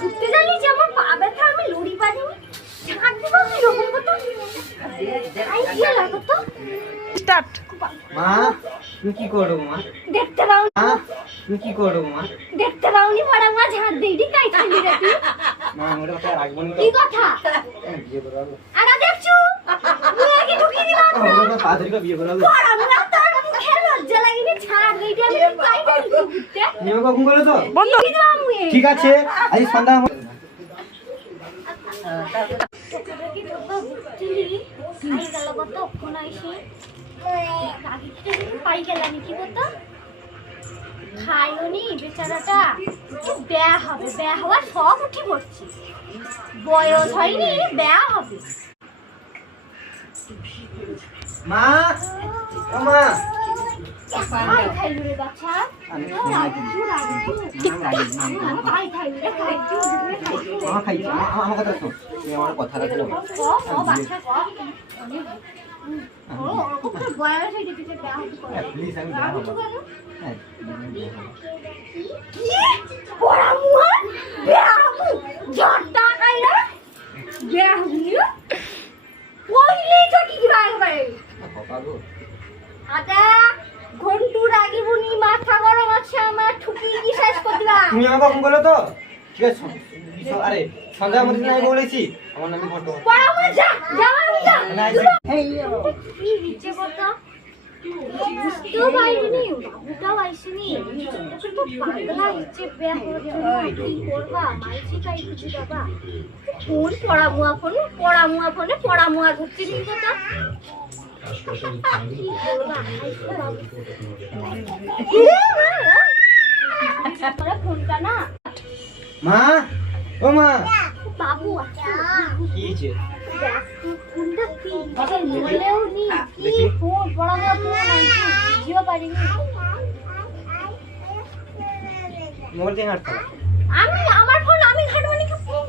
ঘুরতে জানি যে আমার পা ব্যথা, আমি লড়ি পারিনি, ঝাঁট দিব কিরকম কথা। স্টার্ট। মা তুমি কি করো মা? দেখতে পাও মা তুমি কি করো মা? দেখতে পাওনি পড়া মা ঝাঁট দেই দি কাই খালি রে তুই? মা মোটা কথা রাখবো না তো। কি কথা? বিয়ে করাবো। আরে দেখছু মুই আগে ঢুকি দিলাম না। ওটা পাদরি কা বিয়ে করাবো। পড়া না তোর মুখে লজ্জা লাগিনি, ছাড় দেই দি আমি কাই খালি ঘুরতে। নিয়ম কখন করে তো? বন্ধ দিলাম মুই। ঠিক আছে আজ সন্ধ্যা আমার খাইনি বেচারাটা, বেয়া হবে, বেয়া হওয়ার সব উঠে পড়ছে, বয়স হয়নি বেয়া হবে। মা ও মা খাইলু রে বাচ্চা, মা খাইছি আমার কথা শোন, তুমি আমার কথা রাখো না। প্লিজ আমি যাবো। তুমি আমাকে কখন বলো তো? ঠিক আছে আরে সন্ধ্যা মধ্যে আমি বলেছি আমার নামে ফটো ফোনটা না মা ও মা বাবু কি হয়েছে? ফোনটা কি বলেও নি কি ফোন বড় বড় ফোন আছে জিও পারিনি। মোবাইল দিয়ে হাঁটতো আমি আমার ফোন আমি ঘাটবো নি,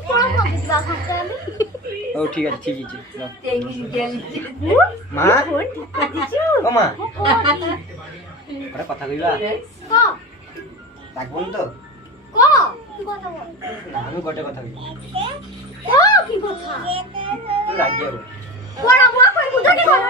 বড় বড় দিবা ঘাটতে আমি। ও ঠিক আছে ঠিক আছে মা ফোন ঠিক দিছু ও মা আরে কথা কইবা ক রাখবো না তো? ক কি কথা বল না আমি গোটে কথা কইব। ক কি কথা তুই রাখিও বড় বড় কই বুঝানি কথা